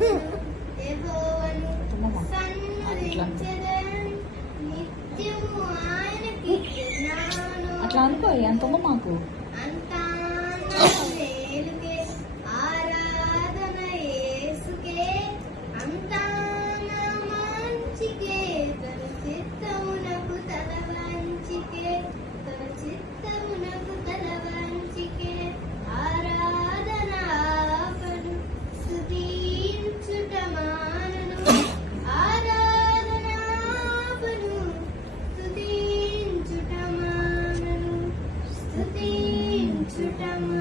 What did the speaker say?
యెహోవాను సన్నుతించెదను, నిత్యము ఆయనకి కీర్తనలు. అట్లా అనుకో ఎంతమో మాకు అంతా మేలుకే ఆరాధన యేసుకే, అంతా మంచికే, తన చిత్తమునకు తల వంచికే, తన చిత్తమునకు తల వంచికే. ఆరాధన ఆపను, స్తుతించుట మానను, ఆరాధన ఆపను, స్తుతించుట మానను, స్తుతించుట మానను.